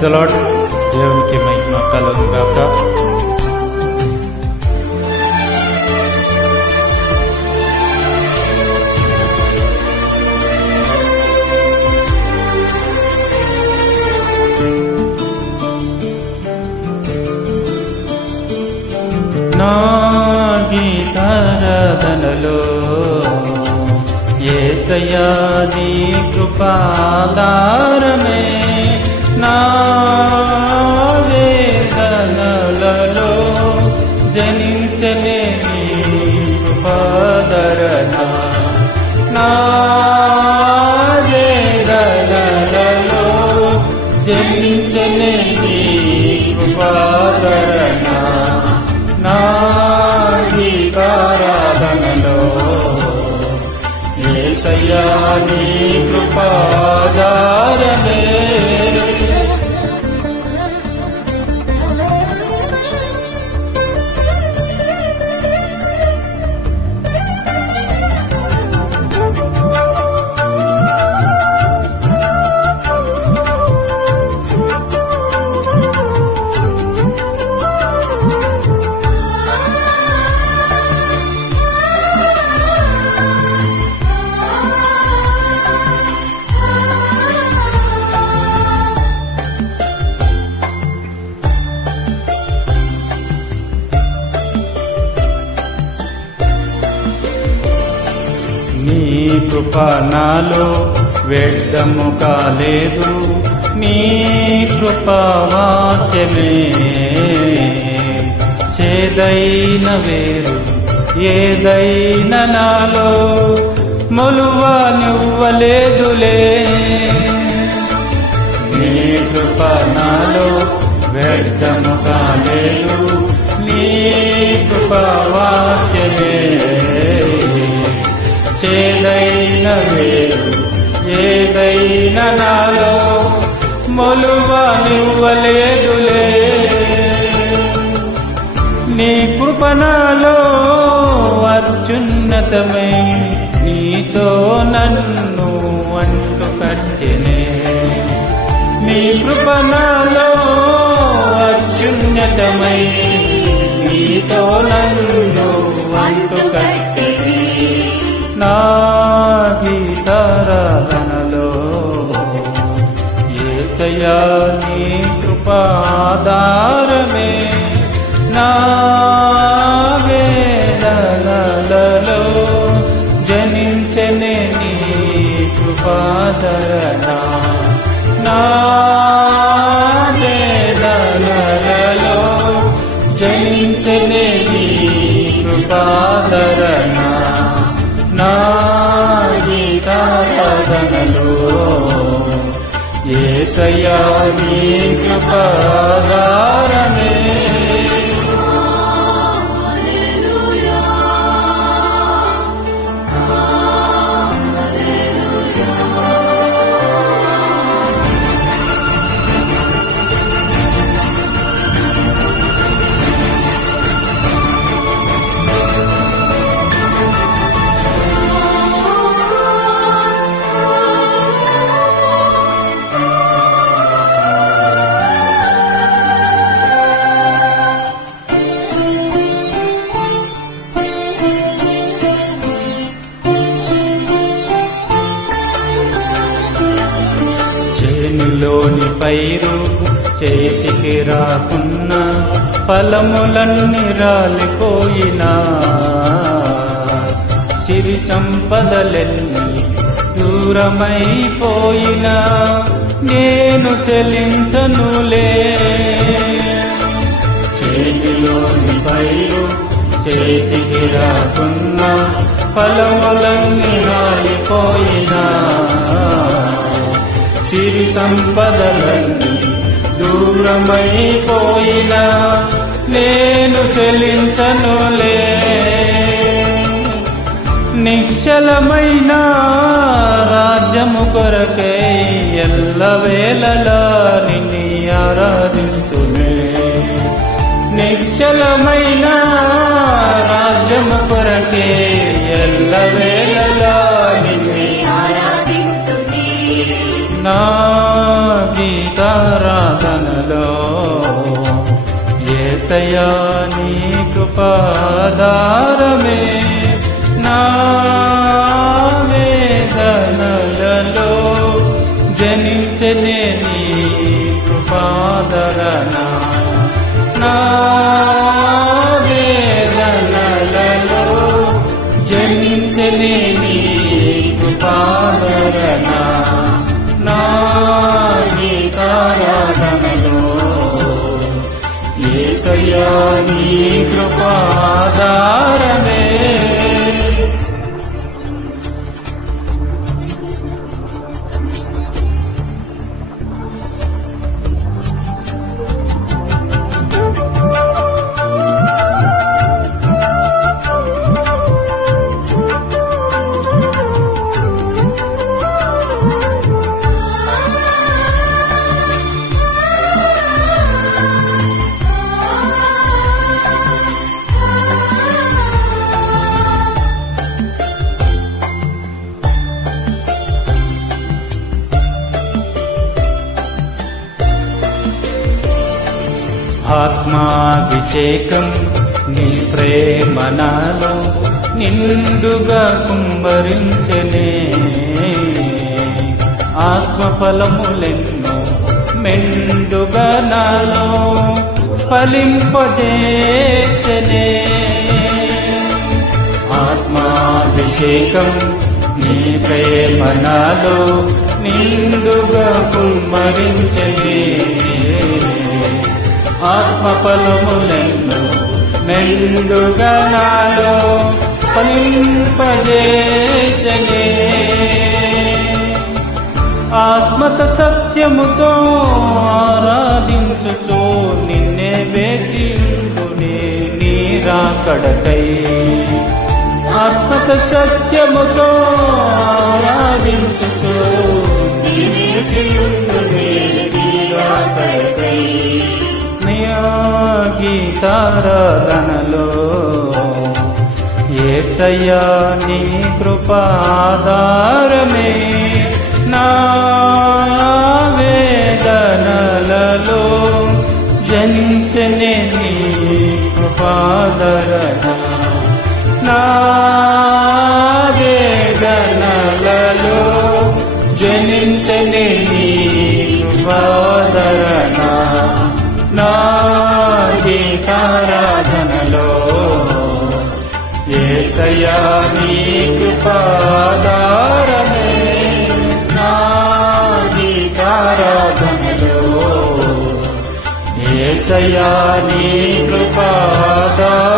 Praise lord దేవునికి మహిమ కలుగు గాక. నా గీతారాధనలో ఏసయాది కృపాదారమే నా వేదనలలో జనించలే నీ నా వేదనలలో జనించలే నీ నా గీతారాధనలో ఏసయ్యా నీ కృపాదారమే నీ కృప నాలో వ్యర్థము కాలేదు. నీ కృపవాక్యమే చేదైన వేరు ఏదైన నాలో మొలువ నువ్వలేదులే. నీ కృప నాలో వ్యర్థము కాలేదు. నీ కృపవా ఏదైనా వేరు ఏదైనా నాలో మొలువనివ్వలేదులే. నీ కృపణలో అత్యున్నతమై నీతో నన్ను అంటు కట్టెనే. నీ కృపణలో అత్యున్నతమై నీతో నన్ను అంటు గీతారాధనలో ఏసయా నీ కృపాదారమే నా వేదనలలో జనించనే నీ కృపాదరణ నా వేదనలలో జనించనే నీ కృపాదరణ ఏసయ్యా నీ పైరు చేతికి రాకున్న ఫలములన్నీ రాలిపోయినా సిరి సంపదలన్నీ దూరమైపోయినా నేను చెలించనులే. చేతిలోని పైరు చేతికి రాకున్న ఫలములన్నీ రాలిపోయినా సిరి సంపదలన్నీ దూరమైపోయినా నేను చెల్లించనులే. నిశ్చలమైన రాజ్యము కొరకై ఎల్లవేళలా నిన్ను ఆరాధించునే. నిశ్చలమైన గీతారాధనలో ఏసయా నీ కృపాధారమే నా వేదనలలో జనించనే నీ కృపాదరణ. నా వేదనలలో జనించనే నీ కృపాదరణ. నీ కృపాధారమే. ఆత్మాభిషేకం నీ ప్రేమ నాలో నిండుగా కుంభరించనే. ఆత్మఫలములెన్నో మెండుగా నాలో ఫలింపజేసనే ఆత్మాభిషేకం నీ ప్రేమ నాలో నిండుగా కుంభరించనే. ఆత్మ ఫలములను మెండుగా నాలో ఫలింపజేసనే ఆత్మత సత్యముతో ఆరాధించుచో నిన్నే వేచించునే నీరాకడకై. ఆత్మత సత్యముతో ఆరాధించుచో నిన్నే వేచించునే గీతారాధనలో ఏసయ్యా నీ కృపాధారమే నా వేదనలలో జనించనే నీ కృపాదరణ. నా నీ కృపాదారమే నా గీతారాధనలో. ఏసయా నీ కృపాదార